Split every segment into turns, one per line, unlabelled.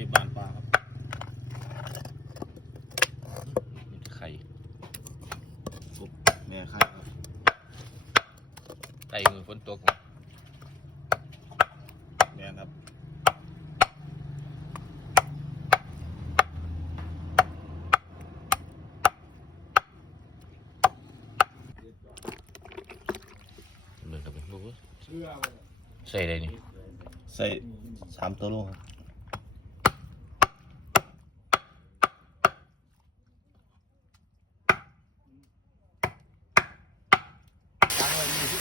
ที่บานปลาครับไข่ก
บแม่ไข่ครับไก่มือฝนตกแม่ครับ
เหมือนกับเปดูเว้ย
ใส่อะไรนี่ ใส่สามตัวโลครับ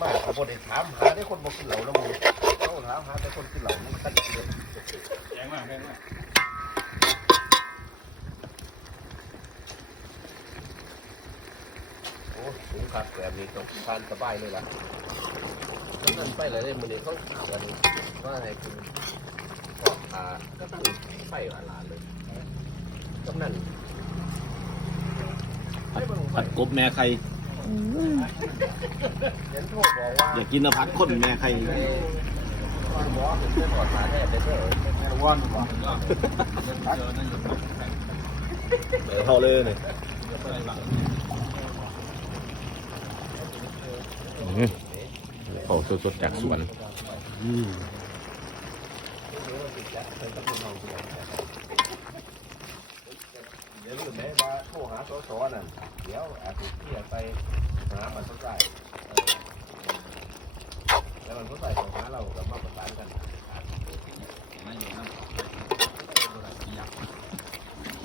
มาเขาบ่ได้ถามหาได้คนบ่กินเหล้าแล้วมึงเขาถามหาแต่คนกินเหล้ามึงคันกินเลย
แพงมากแพงมาก
โอ้สูงคักแบบนี้ต้องทานสบายเลยล่ะนั่นไปเลยได้มื้อนี้เขาถามกันว่าให้คุณาก็ตั้งไปอาลานเลยกำนันให้เบิ่งไป
ผัดกบแม่ไข่
เห็นโทษบอกว่า
อยากกินนะผัดข้นแม่ไข่
ไอ้หมอเป็นเพื่อนขอทาแท้เป็นเพื่อน
ว่อนบ่
เออเท่าเลยเนี่ย
อืมเผาสดๆจากสวน
เดี๋ยวลืมแม่ว่าโทรหาสสนั่นเดี๋ยวอาจจะเที่ยไปหามันสนใจเออแล้วมันสนใจของหาเรากับมาประสานกันมัน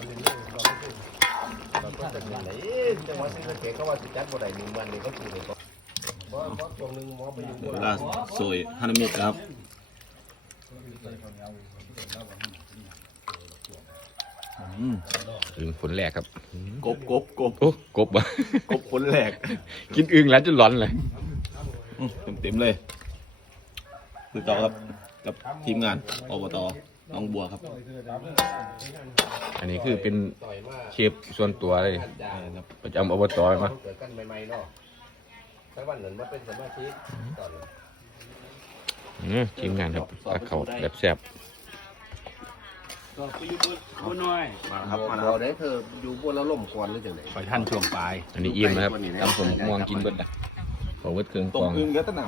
เป็นเรื่องเราไม่ใช่เราก็จะเป็นไหนจังหวัดศรีสะเกษเขาว่าสิจัดบ่ได้หนึ่งวันนี้ก็คือเลยก็เพราะเพราะช่วงหนึงหมอ
เบลา
ราณ
สวยฮานามิครับ
อืมอึ่งผลแรกครับ
กบกบกบ
โอ้กบวะ
กบผลแหลก
กินอึ่งแล้วจะร้อนเลย
เต็มเต็มๆเลยคือต่อครับกับทีมงานอบตน้องบัวครับ
อันนี้คือเป็น
ต่อยมาก
เชฟส่วนตัวเลย
ขัดยา
ครับ
ประจำอบตมา
เกิดกันใหม่ๆเนาะแต่วันนั้นมาเป็นสมาชิกตอน
อืม ทีมงานครับปลาเขาแบบแซ่บ
ก็ไปอยู่บนบนน้อย
มาครับมา
บ
แล้ว
อกได้เธออยู่บนแล้วล่มก่อนหรือจังได
ไปท่านช่วงปลาย
อันนี้อิ่มนะครับตำผมม่วงกินเบิดนะขอเบิดเครื่อง
ต
ก
ก
รอง
อึ้งเยอะตะหน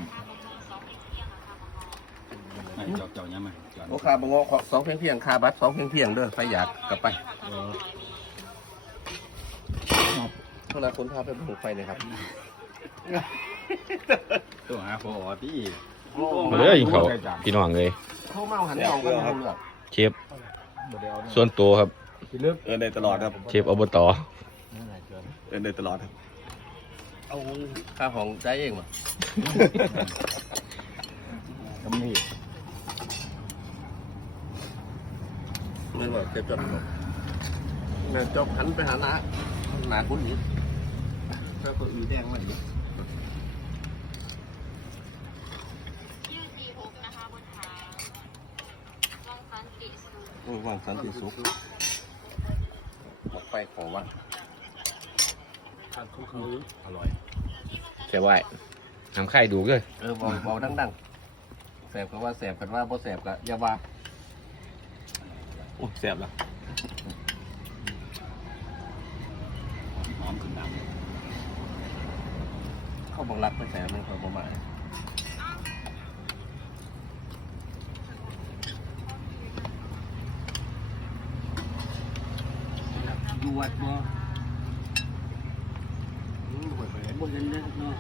ไม่เจ้าเจ้ายังไงจอน
โอ้คาบงอขอสองเพียงเพียงคาบัตรสองเพียงเพียงเด้อใครอยากกลับไปเท่าไรคนพาไปบุกไฟเลยครับ
ตัวหาพอที่
มาเลยเขาพี่น้องเลย
เขาเมาหันเอากันเอาเลือก
เชฟส่วนตัวครับำ
เดินได้ตลอดครับ
เชฟอบต
เดินได้ตลอดครับ
เอาค่าของใจเองมา
ตำหนิ
เงินว่าจะจบเงินจบหันไปหาหน้าหนาคุณนี้ถ้าคนอื่นแดงมาดิ
ยี่สี่หกนะคะบนทางลองสันติ สุข
โอ้ยวางสันติสุขหมดไฟของว่าง
อร่อย
แซ่บไว้ทำไข่ดูเลย
เออเบาเบาดังๆแสบก็ว่าแสบกันว่าบ่แสบก็อย่าว่า
โอ้แซ่บละ
หอมขึ้นน้
เขาบอกรักไปแสบมันเขาบ่มาำ
วัดบ่บ่เห็นเด้อเนาะ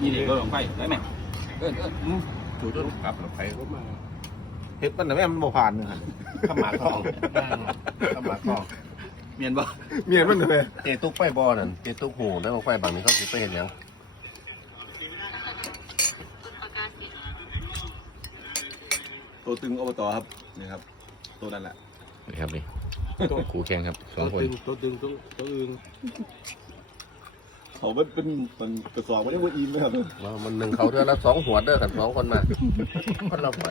นี่เด็กก็ลงไปได้ไหมเออเออ
ถูกต้นกลับแล้วไปก็มา
เฮ็ดมันแต่แม่มันบ่ผ่านเลยครับ
ขมากทองขมากทอง
เมียนบ่
เมียนมันเลย
เจตุกไปบ่อนั่นเจตุกหูแล้วบอกไฟบางนี้เขาสิไปเห็นหยัง
ตัวตึงอบตครับนี่ครับตัวนั้นแหละ
นี่ครับนี่ครูแข่งครับสองคน
ตัวดึงตัวตัวอื่น
เขาเป็นเป็นเป็นกระสอบไม่ได้ว่าอินไหมครับ
ว่ามันหนึ่งเขาเท่าละสองหัวเด้อกันสองคนมาคนละหัว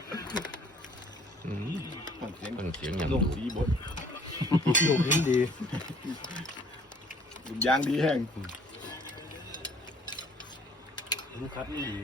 อืม
ฟังเสียง
ฟังเสียงอย่าง
ลง
ดู
สีบด
ลูกนี้ดี
ยางดีแห้ง
ลูกคัดนี่ดี